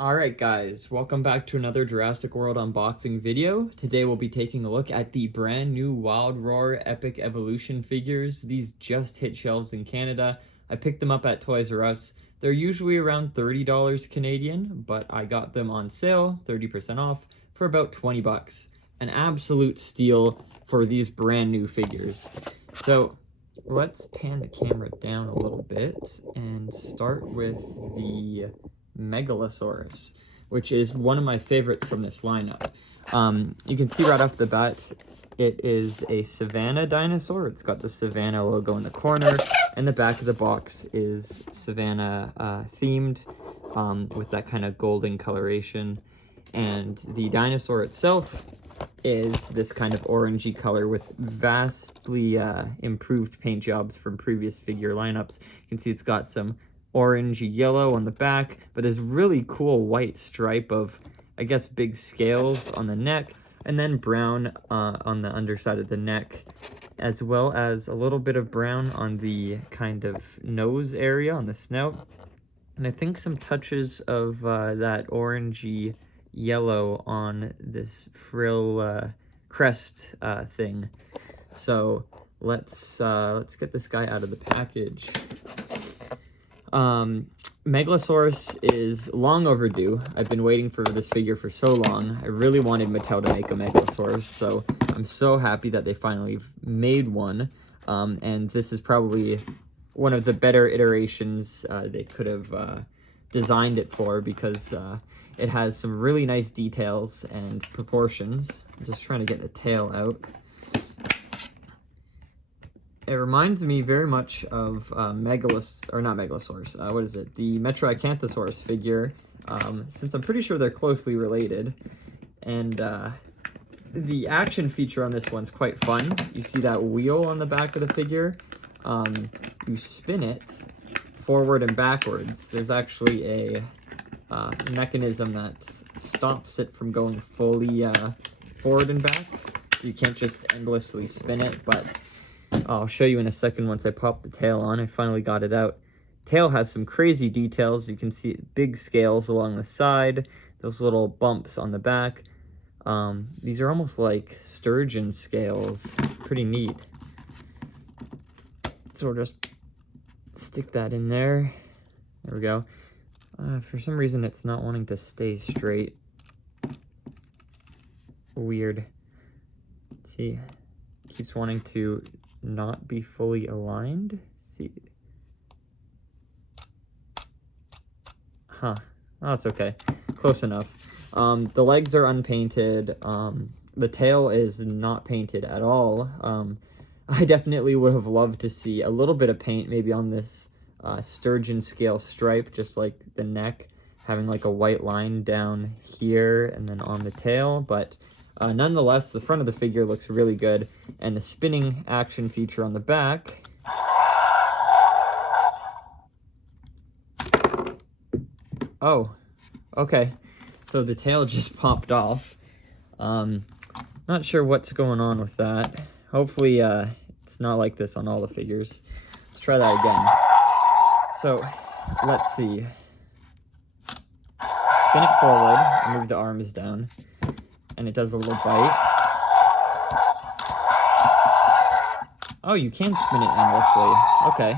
Alright guys, welcome back to another Jurassic World unboxing video. Today we'll be taking a look at the brand new Wild Roar Epic Evolution figures. These just hit shelves in Canada. I picked them up at Toys R Us. They're usually around $30 Canadian, but I got them on sale, 30% off, for about 20 bucks. An absolute steal for these brand new figures. So let's pan the camera down a little bit and start with the Megalosaurus, which is one of my favorites from this lineup. You can see right off the bat, it is a Savannah dinosaur. It's got the Savannah logo in the corner, and the back of the box is Savannah themed with that kind of golden coloration. And the dinosaur itself is this kind of orangey color with vastly improved paint jobs from previous figure lineups. You can see it's got some orangey yellow on the back, but there's really cool white stripe of, I guess, big scales on the neck, and then brown on the underside of the neck, as well as a little bit of brown on the kind of nose area on the snout, and I think some touches of that orangey yellow on this frill crest thing. So let's get this guy out of the package. Megalosaurus is long overdue. I've been waiting for this figure for so long. I really wanted Mattel to make a Megalosaurus, so I'm so happy that they finally made one. And this is probably one of the better iterations they could have designed it for, because it has some really nice details and proportions. I'm just trying to get the tail out. It reminds me very much of not Megalosaurus, what is it? The Metroacanthosaurus figure, since I'm pretty sure they're closely related. And the action feature on this one's quite fun. You see that wheel on the back of the figure? You spin it forward and backwards. There's actually a mechanism that stops it from going fully forward and back. You can't just endlessly spin it, but I'll show you in a second once I pop the tail on. I finally got it out. Tail has some crazy details. You can see big scales along the side, those little bumps on the back. These are almost like sturgeon scales. Pretty neat. So we'll just stick that in there. There we go. For some reason, it's not wanting to stay straight. Weird. Let's see. It keeps wanting to not be fully aligned. See. Huh. Oh, it's okay. Close enough. The legs are unpainted. The tail is not painted at all. I definitely would have loved to see a little bit of paint maybe on this sturgeon scale stripe, just like the neck, having like a white line down here and then on the tail, but nonetheless, the front of the figure looks really good, and the spinning action feature on the back oh, okay, so the tail just popped off. Not sure what's going on with that. Hopefully it's not like this on all the figures. Let's try that again. So let's see. Spin it forward and move the arms down, and it does a little bite. Oh, you can spin it endlessly. Okay.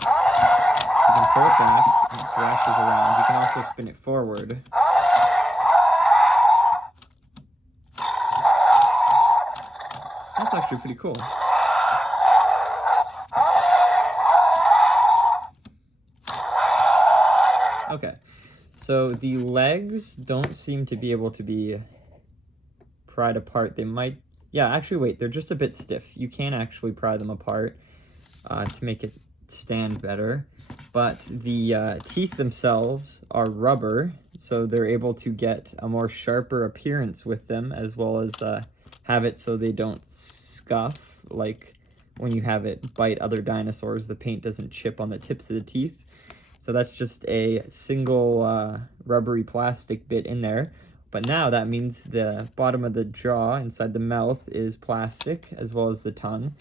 So you can pull it back, and it thrashes around. You can also spin it forward. That's actually pretty cool. Okay, so the legs don't seem to be able to be pried apart. They might, yeah, actually, wait, they're just a bit stiff. You can actually pry them apart to make it stand better. But the teeth themselves are rubber, so they're able to get a more sharper appearance with them, as well as have it so they don't scuff, like when you have it bite other dinosaurs, the paint doesn't chip on the tips of the teeth. So that's just a single rubbery plastic bit in there. But now that means the bottom of the jaw inside the mouth is plastic, as well as the tongue.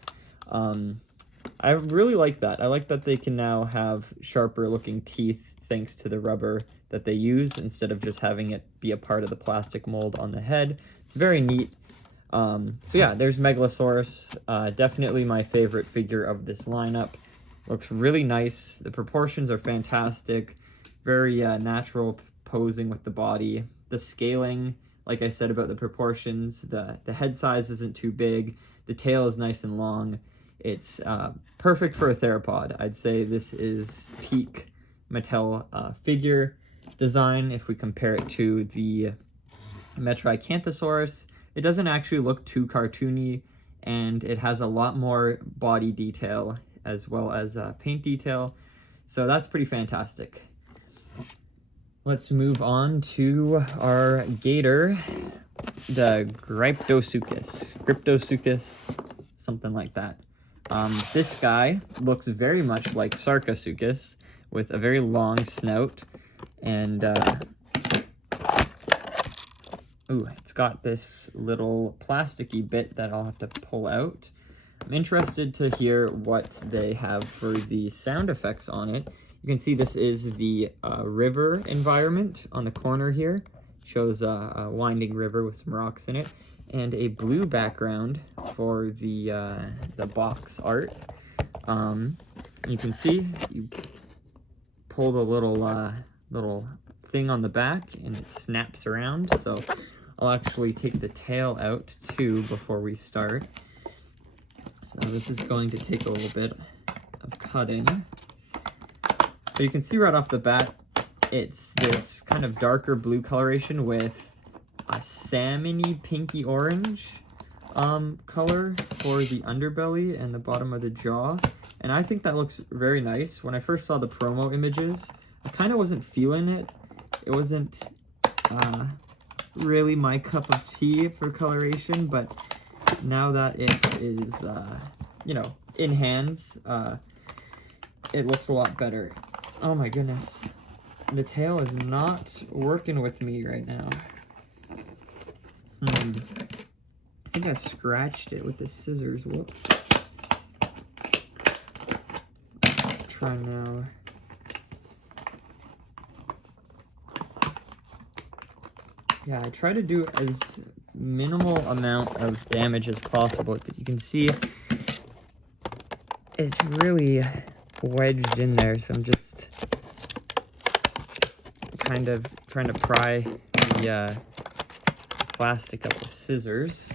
I really like that. I like that they can now have sharper looking teeth thanks to the rubber that they use instead of just having it be a part of the plastic mold on the head. It's very neat. So yeah, there's Megalosaurus, definitely my favorite figure of this lineup. Looks really nice. The proportions are fantastic. Very natural posing with the body. The scaling, like I said about the proportions, the head size isn't too big. The tail is nice and long. It's perfect for a theropod. I'd say this is peak Mattel figure design if we compare it to the Metricanthosaurus. It doesn't actually look too cartoony, and it has a lot more body detail as well as paint detail. So that's pretty fantastic. Let's move on to our gator, the Gryposuchus, something like that. This guy looks very much like Sarcosuchus with a very long snout, and ooh, it's got this little plasticky bit that I'll have to pull out. I'm interested to hear what they have for the sound effects on it. You can see this is the river environment on the corner here. Shows a winding river with some rocks in it, and a blue background for the box art. You can see you pull the little thing on the back, and it snaps around. So I'll actually take the tail out too before we start. So this is going to take a little bit of cutting. So you can see right off the bat, it's this kind of darker blue coloration with a salmon-y pinky orange color for the underbelly and the bottom of the jaw. And I think that looks very nice. When I first saw the promo images, I kind of wasn't feeling it. It wasn't really my cup of tea for coloration, but now that it is, you know, in hands, it looks a lot better. Oh my goodness. The tail is not working with me right now. I think I scratched it with the scissors. Whoops. Try now. Yeah, I try to do as minimal amount of damage as possible, but you can see it's really wedged in there, so I'm just kind of trying to pry the plastic up with scissors.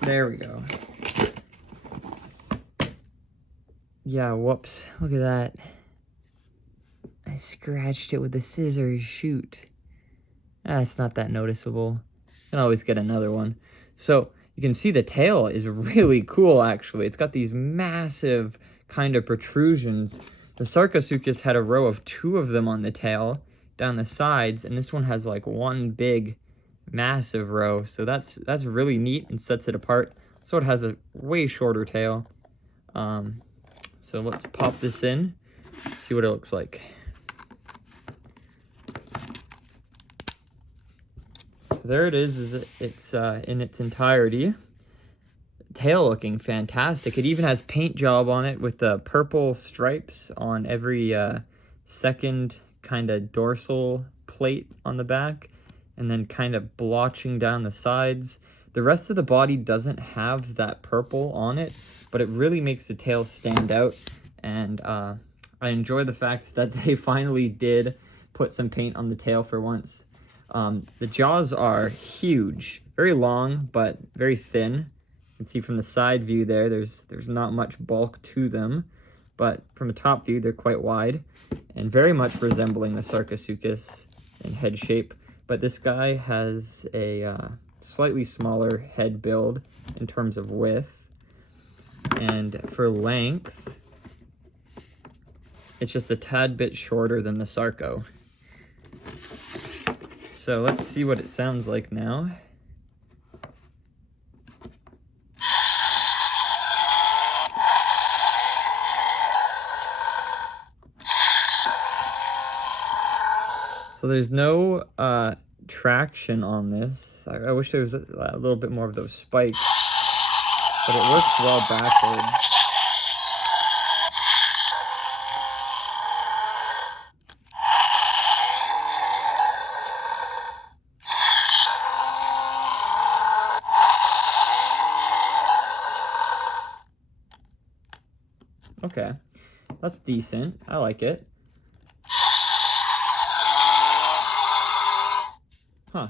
There we go. Yeah, whoops. Look at that. I scratched it with the scissors. Shoot. That's not that noticeable. I can always get another one. So you can see the tail is really cool, actually. It's got these massive kind of protrusions. The Sarcosuchus had a row of 2 of them on the tail down the sides, and this one has like one big massive row. So that's really neat and sets it apart. So it has a way shorter tail. So let's pop this in, see what it looks like. So there it is. It's in its entirety. Tail looking fantastic. It even has paint job on it with the purple stripes on every second kind of dorsal plate on the back, and then kind of blotching down the sides. The rest of the body doesn't have that purple on it, but it really makes the tail stand out, and I enjoy the fact that they finally did put some paint on the tail for once. The jaws are huge, very long, but very thin. You can see from the side view there's not much bulk to them, but from a top view, they're quite wide, and very much resembling the Sarcosuchus in head shape. But this guy has a slightly smaller head build in terms of width, and for length it's just a tad bit shorter than the Sarco. So let's see what it sounds like now. So there's no traction on this. I wish there was a little bit more of those spikes. but it works well backwards. Okay, that's decent. I like it. Huh.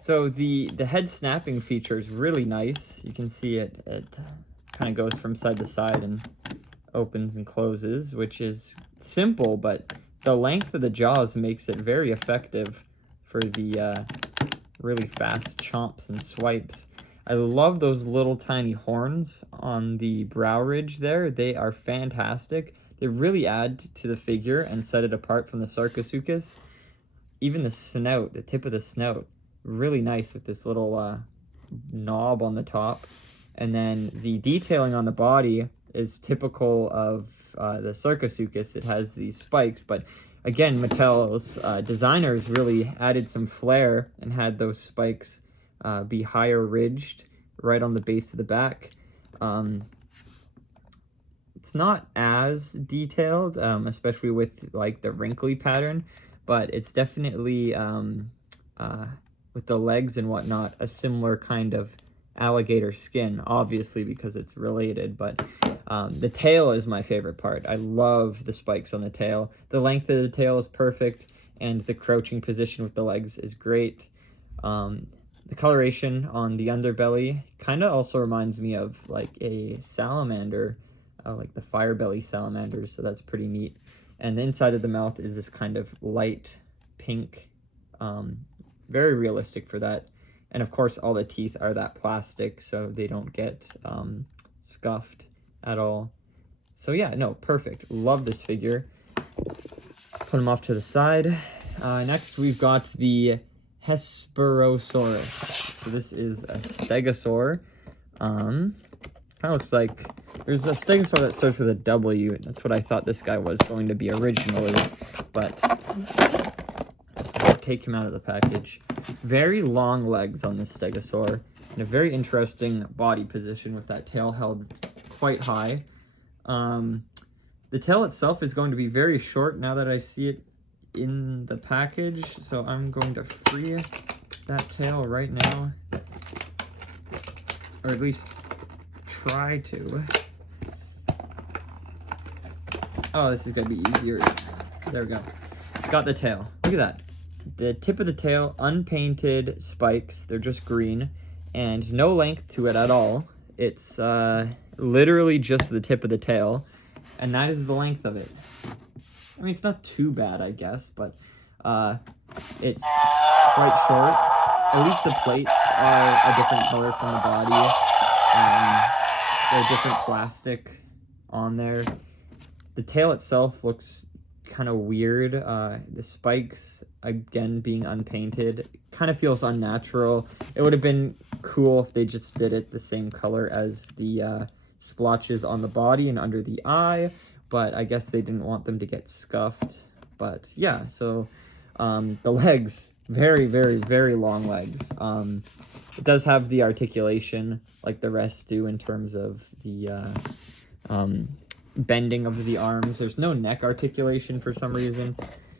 So the head snapping feature is really nice. You can see it kind of goes from side to side and opens and closes, which is simple, but the length of the jaws makes it very effective for the really fast chomps and swipes. I love those little tiny horns on the brow ridge there. They are fantastic. They really add to the figure and set it apart from the Sarcosuchus. Even the snout, the tip of the snout, really nice with this little knob on the top. And then the detailing on the body is typical of the Sarcosuchus. It has these spikes, but again, Mattel's designers really added some flair and had those spikes be higher ridged right on the base of the back. It's not as detailed, especially with like the wrinkly pattern, but it's definitely with the legs and whatnot a similar kind of alligator skin, obviously because it's related, but the tail is my favorite part. I love the spikes on the tail. The length of the tail is perfect, and the crouching position with the legs is great. The coloration on the underbelly kind of also reminds me of like a salamander, like the fire belly salamanders, so that's pretty neat. And the inside of the mouth is this kind of light pink, very realistic for that. And of course, all the teeth are that plastic, so they don't get scuffed at all. So yeah, no, perfect. Love this figure. Put him off to the side. Next, we've got the Hesperosaurus. So this is a stegosaur. Kind of looks like there's a stegosaur that starts with a W. That's what I thought this guy was going to be originally, but let's take him out of the package. Very long legs on this stegosaur, and a very interesting body position with that tail held quite high. The tail itself is going to be very short now that I see it in the package, so I'm going to free that tail right now, or at least try to. Oh, this is going to be easier. There we go. Got the tail. Look at that. The tip of the tail, unpainted spikes. They're just green, and no length to it at all. It's literally just the tip of the tail, and that is the length of it. I mean, it's not too bad, I guess, but it's quite short. At least the plates are a different color from the body. They're different plastic on there. The tail itself looks kind of weird. The spikes, again, being unpainted, kind of feels unnatural. It would have been cool if they just did it the same color as the splotches on the body and under the eye, but I guess they didn't want them to get scuffed. But yeah, so the legs, very, very, very long legs. It does have the articulation like the rest do in terms of the bending of the arms. There's no neck articulation for some reason.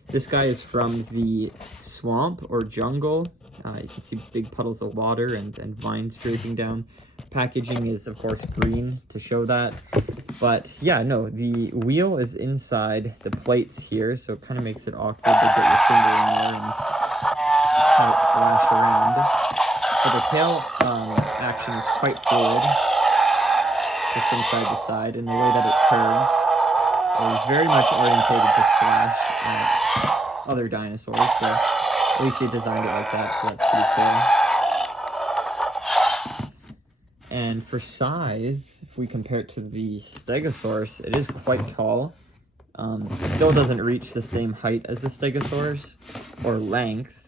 This guy is from the swamp or jungle. You can see big puddles of water and vines draping down. Packaging is, of course, green to show that. But yeah, no, the wheel is inside the plates here, so it kind of makes it awkward to get your finger in there and have it slash around. But the tail action is quite fluid, just from side to side, and the way that it curves is very much orientated to slash at other dinosaurs, so at least they designed it like that, so that's pretty cool. And for size, if we compare it to the Stegosaurus, it is quite tall. Still doesn't reach the same height as the Stegosaurus, or length,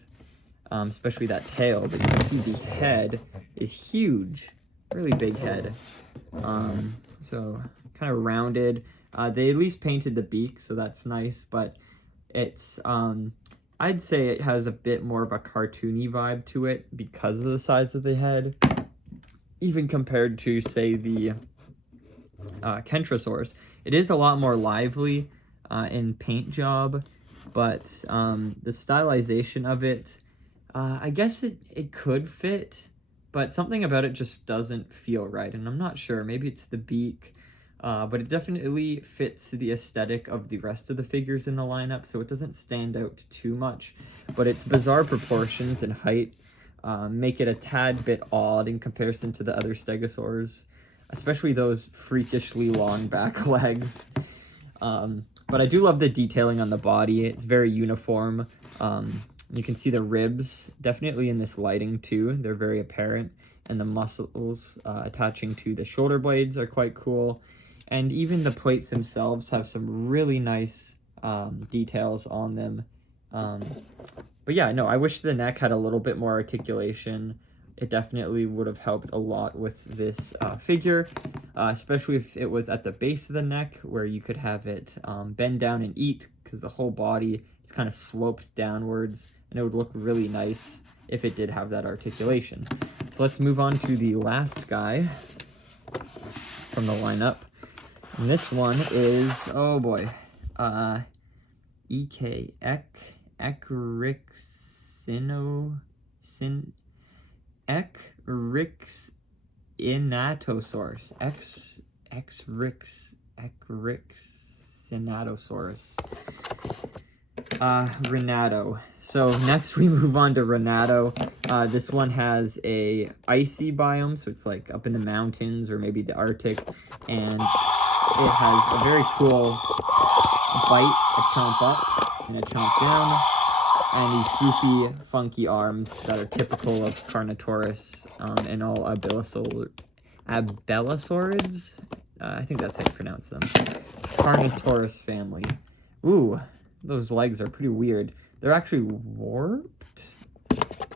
especially that tail, but you can see the head is huge, really big head. So kind of rounded. They at least painted the beak, so that's nice, but it's, I'd say it has a bit more of a cartoony vibe to it because of the size of the head. even compared to, say, the Kentrosaurus. It is a lot more lively in paint job, but the stylization of it, I guess it could fit, but something about it just doesn't feel right, and I'm not sure. Maybe it's the beak, but it definitely fits the aesthetic of the rest of the figures in the lineup, so it doesn't stand out too much, but its bizarre proportions and height make it a tad bit odd in comparison to the other stegosaurs, especially those freakishly long back legs. But I do love the detailing on the body. It's very uniform. You can see the ribs definitely in this lighting too. They're very apparent, and the muscles attaching to the shoulder blades are quite cool. And even the plates themselves have some really nice details on them. But yeah, no, I wish the neck had a little bit more articulation. It definitely would have helped a lot with this figure, especially if it was at the base of the neck, where you could have it bend down and eat, because the whole body is kind of sloped downwards, and it would look really nice if it did have that articulation. So let's move on to the last guy from the lineup. And this one is, oh boy, Ekrixinatosaurus. Ekrixinatosaurus. Renato. So next we move on to Renato. This one has a icy biome, so it's like up in the mountains or maybe the Arctic, and it has a very cool bite, a chomp up and a chomp down, and these goofy, funky arms that are typical of Carnotaurus and all Abelisaurids. I think that's how you pronounce them. Carnotaurus family. Ooh, those legs are pretty weird. They're actually warped,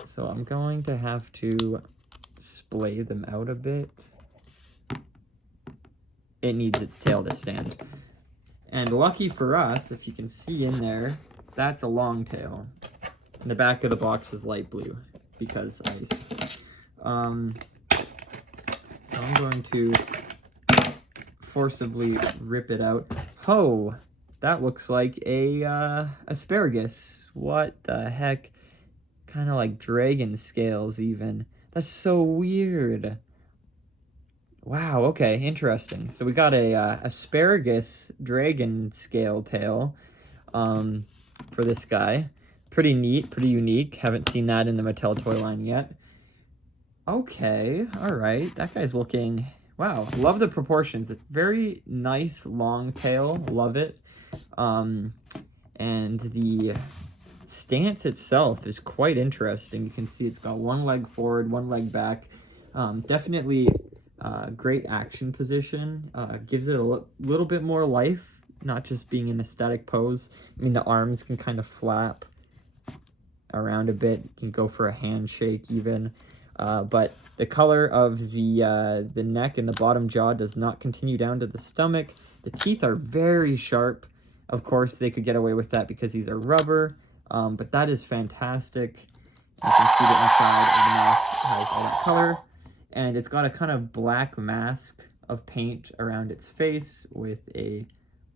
so I'm going to have to splay them out a bit. It needs its tail to stand. And lucky for us, if you can see in there, that's a long tail. And the back of the box is light blue because ice. So I'm going to forcibly rip it out. Oh, that looks like a asparagus. What the heck? Kind of like dragon scales even. That's so weird. Wow, okay, interesting. So we got a asparagus dragon scale tail for this guy. Pretty neat, pretty unique. Haven't seen that in the Mattel toy line yet. Okay, all right. That guy's looking... Wow, love the proportions. Very nice long tail. Love it. And the stance itself is quite interesting. You can see it's got one leg forward, one leg back. Definitely great action position. Gives it a little bit more life, not just being in a static pose. I mean, the arms can kind of flap around a bit. You can go for a handshake even. But the color of the neck and the bottom jaw does not continue down to the stomach. The teeth are very sharp. Of course, they could get away with that because these are rubber, but that is fantastic. You can see the inside of the mouth has all that color, and it's got a kind of black mask of paint around its face with a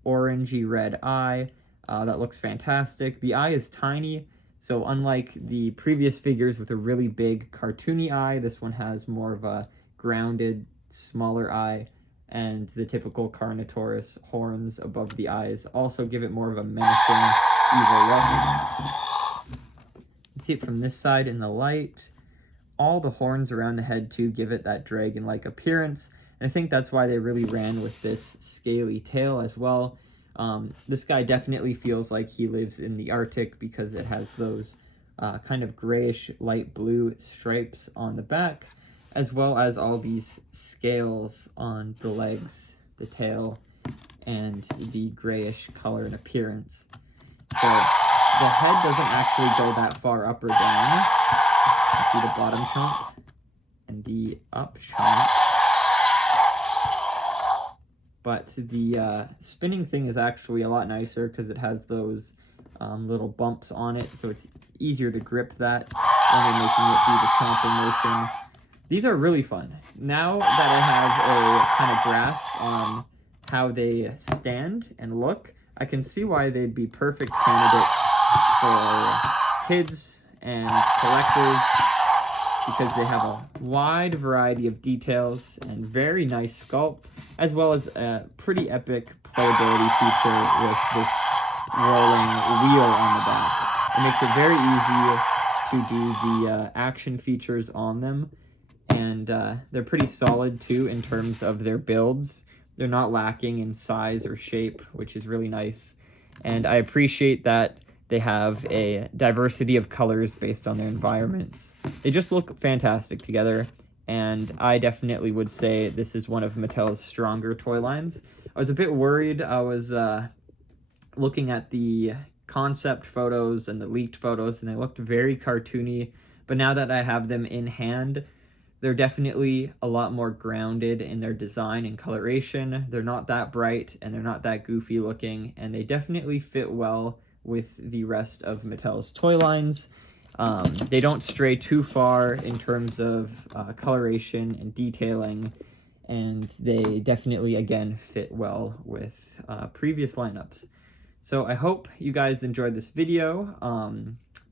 orangey red eye. That looks fantastic. The eye is tiny. So unlike the previous figures with a really big cartoony eye, this one has more of a grounded, smaller eye, and the typical Carnotaurus horns above the eyes also give it more of a menacing, evil look. You can see it from this side in the light. All the horns around the head too give it that dragon-like appearance, and I think that's why they really ran with this scaly tail as well. This guy definitely feels like he lives in the Arctic because it has those kind of grayish light blue stripes on the back, as well as all these scales on the legs, the tail, and the grayish color and appearance. So the head doesn't actually go that far up or down. You can see the bottom chomp and the up chomp. But the spinning thing is actually a lot nicer because it has those little bumps on it, so it's easier to grip that when you're making it do the chomping motion. these are really fun. Now that I have a kind of grasp on how they stand and look, I can see why they'd be perfect candidates for kids and collectors, because they have a wide variety of details and very nice sculpt, as well as a pretty epic playability feature with this rolling wheel on the back. It makes it very easy to do the action features on them, and they're pretty solid too in terms of their builds. They're not lacking in size or shape, which is really nice, and I appreciate that they have a diversity of colors based on their environments. They just look fantastic together, and I definitely would say this is one of Mattel's stronger toy lines. I was a bit worried. I was looking at the concept photos and the leaked photos, and they looked very cartoony, but now that I have them in hand, they're definitely a lot more grounded in their design and coloration. They're not that bright, and they're not that goofy looking, and they definitely fit well with the rest of Mattel's toy lines. They don't stray too far in terms of coloration and detailing, and they definitely, again, fit well with previous lineups. So I hope you guys enjoyed this video,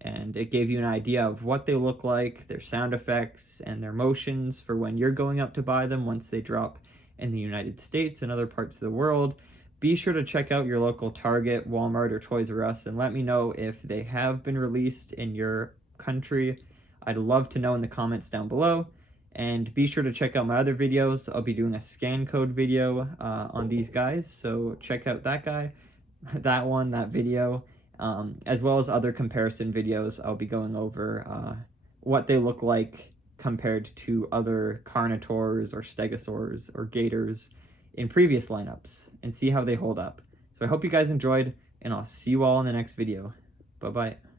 and it gave you an idea of what they look like, their sound effects, and their motions for when you're going up to buy them once they drop in the United States and other parts of the world. Be sure to check out your local Target, Walmart, or Toys R Us and let me know if they have been released in your country. I'd love to know in the comments down below. And be sure to check out my other videos. I'll be doing a scan code video on these guys, so check out that guy, that video, as well as other comparison videos. I'll be going over what they look like compared to other Carnotaurs or Stegosaurs or Gators in previous lineups, and see how they hold up. So I hope you guys enjoyed, and I'll see you all in the next video. Bye-bye.